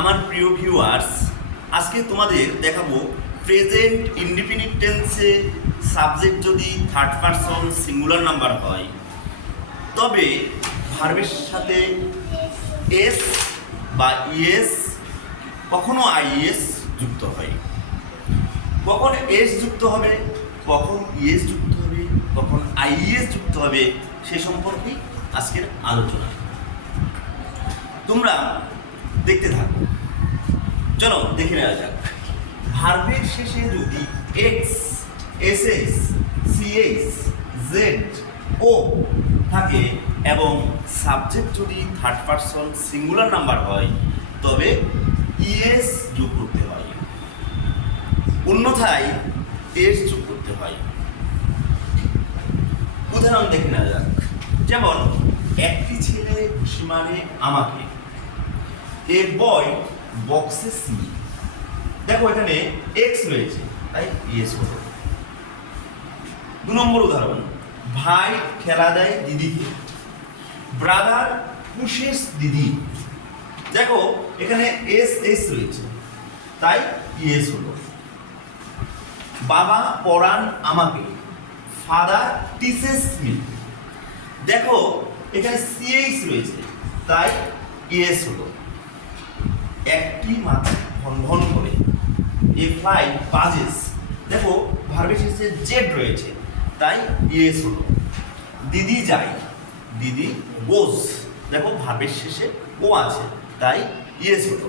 আমার প্রিয় ভিউয়ার্স আজকে তোমাদের দেখাবো প্রেজেন্ট ইন্ডিপেন্ডেন্ট টেন্সে সাবজেক্ট যদি থার্ড পারসন সিঙ্গুলার নাম্বার হয়, তবে ভার্বের সাথে এস বা ইএস কখনো আইএস যুক্ত হয়। কখন এস যুক্ত হবে, কখন ইএস যুক্ত হবে, কখন আইএস যুক্ত হবে, সে সম্পর্কে আজকের আলোচনা। তোমরা দেখতে থাকো। চলো, দেখে নেওয়া যাক। ভার্বের শেষে যদি X S S C S Z O থাকে এবং সাবজেক্ট যদি থার্ড পারসন সিঙ্গুলার নাম্বার হয়, তবে ইএস যোগ করতে হয়। অন্যথায় এস যোগ করতে হয়। উদাহরণ দেখে নেওয়া যাক। যেমন, একটি ছেলে মানে আমাকে এ বয় বক্সে সি দেখো এখানে এক্স রয়েছে, তাই ইয়েস হলো দু নম্বর উদাহরণ, ভাই খেলা দেয় দিদিকে ব্রাদার পুশেস দিদি। দেখো এখানে এস এস রয়েছে, তাই ইয়েস হলো। বাবা পড়ান আমাকে ফাদার টিসেস মি দেখো এখানে সিএইচ রয়েছে, তাই ইয়েস হলো। একটি মাছ ভন ভন করে। এ ফ্লাই বাজেস দেখো ভার্বের শেষে জেড রয়েছে, তাই ইয়েস হলো। দিদি যাই দিদি বোস দেখো ভার্বের শেষে ও আছে, তাই ইয়েস হলো।